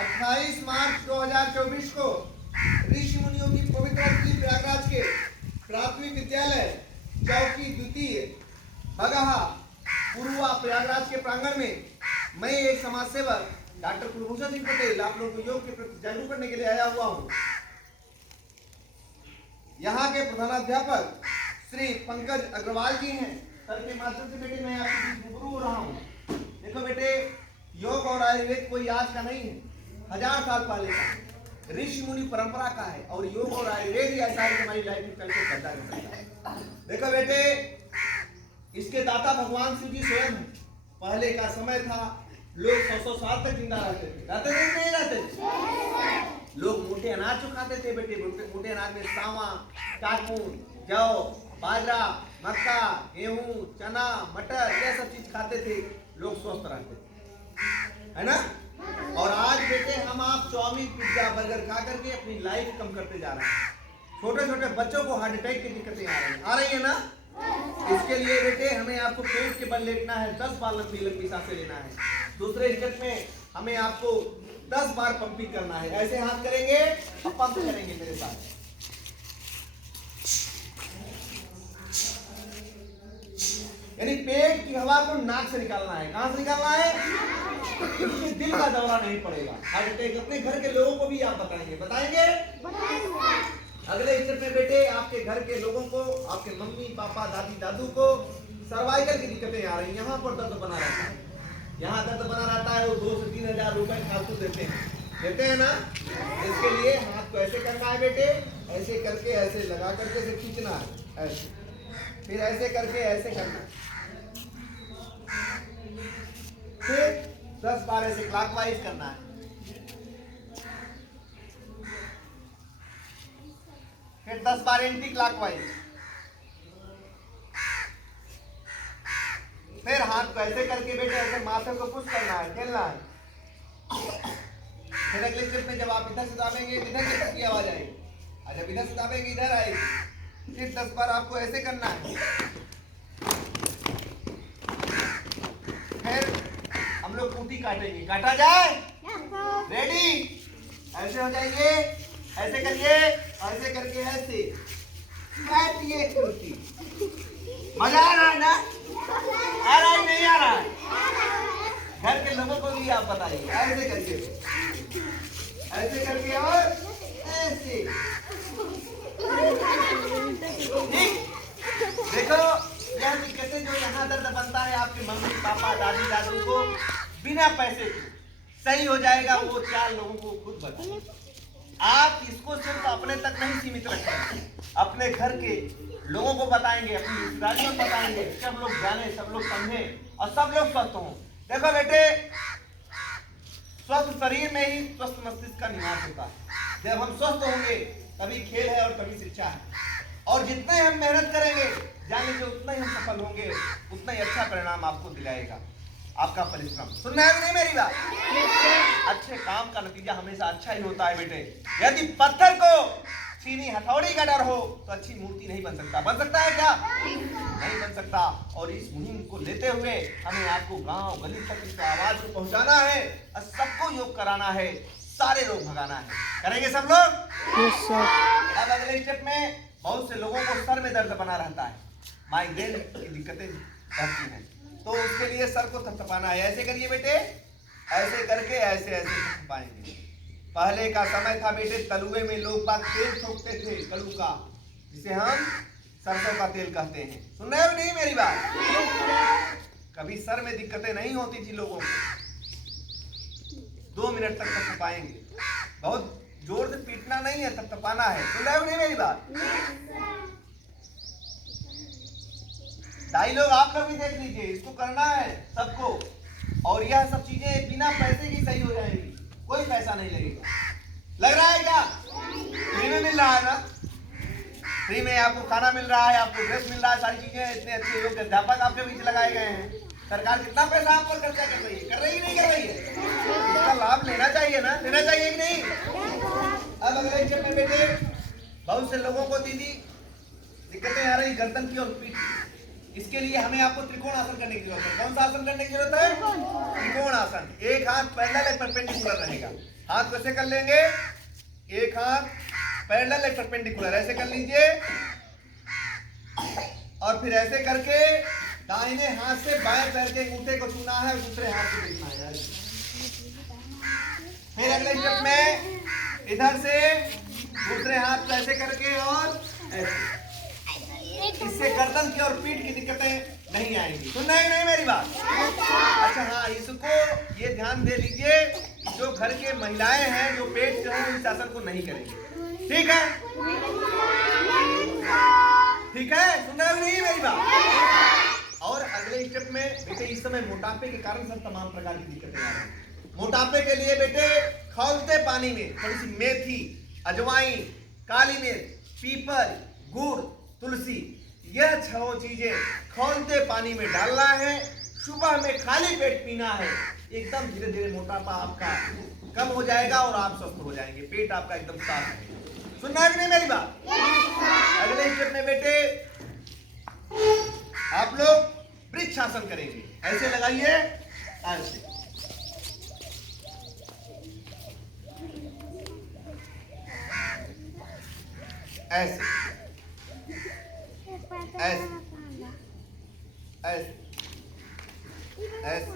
28 मार्च 2024 को ऋषि मुनियों की पवित्र स्थली प्रयागराज के प्राथमिक विद्यालय चौकी द्वितीय बगहा पुरुआ प्रयागराज के प्रांगण में मैं एक समाज सेवक डॉक्टर कुलभूषण सिंह पटेल आप लोगों को योग के प्रति जागरूक करने के लिए आया हुआ हूँ। यहाँ के प्रधानाध्यापक श्री पंकज अग्रवाल जी हैं। सर के माध्यम से बेटे मैं आपके बीच रूबरू हो रहा हूँ। देखो बेटे, योग और आयुर्वेद कोई आज का नहीं है, 1000 साल पहले का ऋषि मुनि परंपरा का है और योग और आयुर्वेद ही ऐसा है कि हमारी लाइफ में कल से बदला कर सकता है। देखो बेटे, इसके दाता भगवान शिव जी स्वयं हैं। पहले का समय था, लोग 100 साल तक जिंदा रहते थे। रहते थे नहीं रहते? लोग मोटे अनाज जो खाते थे बेटे, मोटे अनाज में सावा, टाटून, जौ, बाजरा, मक्का, गेहूं, चना, मटर, ये सब चीज खाते थे। लोग स्वस्थ रहते थे, है ना? और आज बेटे हम आप चाउमीन, पिज्जा, बर्गर खा करके अपनी लाइफ कम करते जा रहे हैं। छोटे छोटे बच्चों को हार्ट अटैक की दिक्कतें आ रही है ना? इसके लिए बेटे हमें आपको पेट के बल लेटना है, 10 बार लंबी लंबी सांसें लेना है। दूसरे स्टेप में हमें आपको 10 बार पंपिंग करना है। ऐसे हाथ करेंगे और पंप करेंगे मेरे साथ। यानी पेट की हवा को नाक से निकालना है। कहां से निकालना है? इससे दिल का दौरा नहीं पड़ेगा। हार्ट अटैक अपने घर के लोगों को भी आप बताएंगे? अगले स्टेप में बेटे आपके घर के लोगों को, आपके मम्मी पापा दादी दादू को सर्वाइकल की दिक्कतें आ रही, यहाँ पर दर्द बना रहता है, यहाँ दर्द बना रहता है, वो 2 से 3 हजार रुपए फालतू देते हैं ना? इसके लिए हाथ को ऐसे करना है बेटे, ऐसे करके ऐसे लगा करके ऐसे खींचना है, ऐसे, फिर ऐसे करके ऐसे करना है, फिर 10 बार ऐसे क्लॉकवाइज करना है, फिर 10 बार एंटी क्लॉकवाइज, फिर हाथ को ऐसे करके बेटे ऐसे माथे को पुश करना है, खेलना है। फिर अगले स्टेप में जब आप इधर से दाबेंगे इधर की आवाज आएगी, और जब इधर से दाबेंगे इधर आएगी। फिर 10 बार आपको ऐसे करना है। फिर हम लोग कुटी काटेंगे, काटा जाए? रेडी? ऐसे हो जाएंगे, ऐसे करिए, ऐसे करके ऐसे काटिए कुटी। मजा आ रहा है ना? आ रहा है नहीं आ रहा है? घर के लोगों को भी आप बताइए। ऐसे करके, ऐसे करके और ऐसे। ठीक? देखो यह दिक्कतें जो यहाँ दर्द बनता है आपके मम्मी पापा दादी दादू को बिना पैसे के सही हो जाएगा। वो 4 लोगों को खुद बताइए। आप इसको सिर्फ अपने तक नहीं सीमित रखें, अपने घर के लोगों को बताएंगे, अपनी रिश्तेदारियों को बताएंगे, सब लोग जाने, सब लोग समझें और सब लोग स्वस्थ हों। देखो बेटे, स्वस्थ शरीर में ही स्वस्थ मस्तिष्क का निवास होता है। जब हम स्वस्थ होंगे तभी खेल है और तभी शिक्षा है। और जितने हम मेहनत करेंगे जान लीजिए उतना ही हम सफल होंगे, उतना ही अच्छा परिणाम आपको दिलाएगा आपका परिश्रम। सुनना है नहीं मेरी बात? अच्छे काम का नतीजा हमेशा अच्छा ही होता है बेटे। यदि पत्थर को चीनी हथौड़ी का डर हो तो अच्छी मूर्ति नहीं बन सकता। बन सकता है क्या? नहीं बन सकता। और इस मुहिम को लेते हुए हमें आपको गांव गली तक इस आवाज को पहुंचाना है और सबको योग कराना है, सारे रोग भगाना है। करेंगे सब लोग? अब अगले स्टेप में बहुत से लोगों को सर में दर्द बना रहता है, माइग्रेन की दिक्कतें रहती हैं, तो उसके लिए सर को थपथपाना है। ऐसे करिए बेटे, ऐसे करके ऐसे ऐसे थपथपाएंगे। पहले का समय था बेटे, तलुए में लोग बाग तेल ठोकते थे, कलू का, जिसे हम सरसों का तेल कहते हैं। सुन रहे हो नहीं मेरी बात? कभी सर में दिक्कतें नहीं होती थी लोगों को। 2 मिनट तक थपथपाएंगे, बहुत जोर से पीटना नहीं है, थपथपाना है। सुन रहे हो नहीं मेरी बात? डायलॉग आप लोग भी देख लीजिए, इसको करना है सबको। और यह सब चीजें बिना पैसे की सही हो जाएगी, कोई पैसा नहीं लगेगा। लग रहा है क्या? फ्री में मिल रहा है ना? फ्री में आपको खाना मिल रहा है, आपको ड्रेस मिल रहा है, सारी चीजें। इतने अच्छे योग अध्यापक आपके बीच लगाए गए हैं। सरकार कितना पैसा आप पर खर्चा कर रही है? कर रही है नहीं कर रही है? इसका लाभ लेना चाहिए ना? लेना चाहिए कि नहीं? अब अगले स्टेप में बेटे बहुत से लोगों को दीदी दिक्कतें आ रही गर्दन की और पीठ की। इसके लिए हमें आपको त्रिकोण आसन करने की जरूरत है। कौन सा आसन करने की जरूरत है? त्रिकोण आसन। एक हाथ पैरेलल एक परपेंडिकुलर रहेगा। हाथ कैसे कर लेंगे? एक हाथ पैरेलल एक परपेंडिकुलर ऐसे कर लीजिए और फिर ऐसे करके दाहिने हाथ से बाएं पैर के अंगूठे को छूना है और दूसरे हाथ से देखना है। फिर अगले स्टेप में इधर से दूसरे हाथ को ऐसे करके और ऐसे। इससे गर्दन की और पीठ की दिक्कतें नहीं आएंगी। सुनना है नहीं मेरी बात? अच्छा हाँ, इसको ये ध्यान दे लीजिए, जो घर के महिलाएं हैं जो पेट से हैं इस आसन को नहीं करेंगे। ठीक है? ठीक है, सुनना है नहीं मेरी बात? और अगले स्टेप में बेटे इस समय मोटापे के कारण सब तमाम प्रकार की दिक्कतें आ रही हैं। मोटापे के लिए बेटे खौलते पानी में थोड़ी सी मेथी, अजवाइन, काली मिर्च, पीपल, गुड़, तुलसी, यह 6 चीजें खौलते पानी में डालना है। सुबह में खाली पेट पीना है। एकदम धीरे धीरे मोटापा आपका कम हो जाएगा और आप स्वस्थ हो जाएंगे। पेट आपका एकदम साफ है। सुनना है कि नहीं मेरी बात? अगले स्टेप में बेटे आप लोग वृक्षासन करेंगे। ऐसे लगाइए, ऐसे ऐसे ऐसे ऐसे ऐसे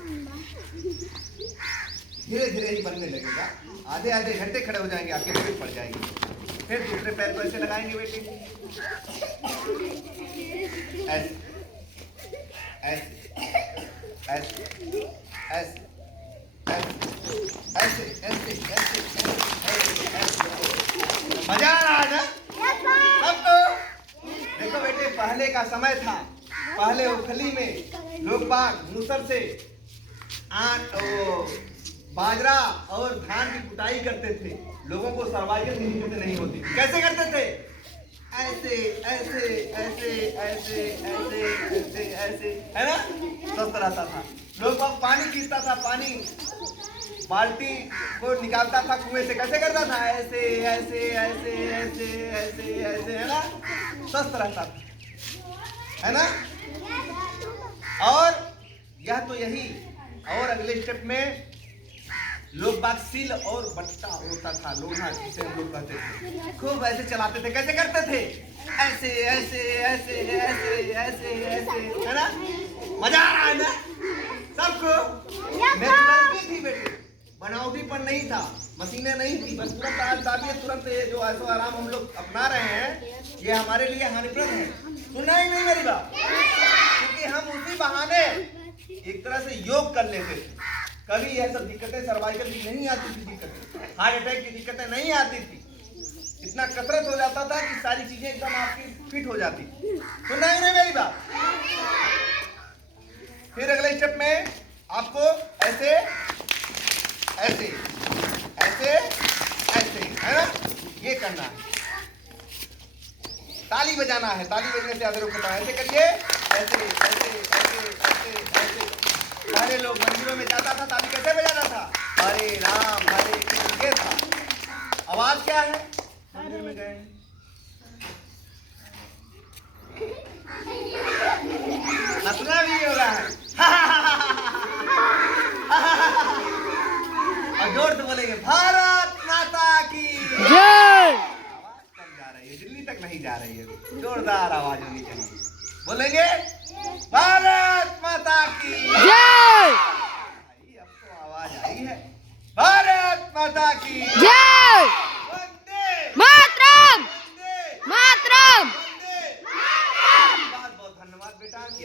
धीरे धीरे ही बनने लगेगा। आधे आधे घंटे खड़े हो जाएंगे, आपके पेट पड़ जाएगी। फिर दूसरे पैर को ऐसे लगाएंगे बेटे, ऐसे ऐसे ऐसे ऐसे ऐसे ऐसे ऐसे ऐसे। मजा आ रहा है ना सबको? देखो बेटे, पहले का समय था, पहले उखली में लोग बाग मूसर से बाजरा और धान की कुटाई करते थे। लोगों को सर्वाइवल की दिक्कतें नहीं होती। कैसे करते थे? ऐसे ऐसे ऐसे ऐसे ऐसे ऐसे ऐसे, है ना? स्वस्थ रहता था। लोग बाग पानी पीता था, पानी बाल्टी को निकालता था कुएं से। कैसे करता था? ऐसे ऐसे ऐसे ऐसे ऐसे ऐसे, है ना? स्वस्थ रहता था, है ना? और यह तो यही। और अगले स्टेप में लोग बाग सिल और बट्टा होता था, लोहा जिसे हम लोग कहते थे, खूब ऐसे चलाते थे। कैसे करते थे? ऐसे ऐसे ऐसे ऐसे ऐसे ऐसे, है ना? मजा आ रहा है ना सबको? नेचुरलिटी थी बेटे, बनावटी पर नहीं था, मशीनें नहीं थी। बस तुरंत आज दाबिए, तुरंत ये जो ऐसो आराम हम लोग अपना रहे हैं, ये हमारे लिए हानिप्रद है। सुनना ही नहीं मेरी बात? क्योंकि हम उसी बहाने एक तरह से योग कर लेते थे। कभी यह सब दिक्कतें सर्वाइकल की नहीं आती थी, दिक्कतें हार्ट अटैक की दिक्कतें नहीं आती थी। इतना कसरत हो जाता था कि सारी चीजें एकदम आपकी फिट हो जाती। सुनना ही नहीं मेरी बात? फिर अगले स्टेप में आपको ऐसे ऐसे ऐसे ऐसे, है ना? ये करना है। ताली बजाना है, ताली बजने से आधे लोग बताओ। ऐसे करिए, ऐसे ऐसे ऐसे ऐसे ऐसे। सारे लोग मंदिरों में जाता था, ताली कैसे बजाना था? हरे राम हरे कृष्ण, ये था। आवाज क्या है? मंदिर में गए, हंसना भी हो रहा है। और जोर से बोलेंगे भारत माता की जय। आवाज कम जा रही है, दिल्ली तक नहीं जा रही है, जोरदार आवाज होनी चाहिए। बोलेंगे भारत माता की जय। अब तो आवाज आई है, भारत माता की जय।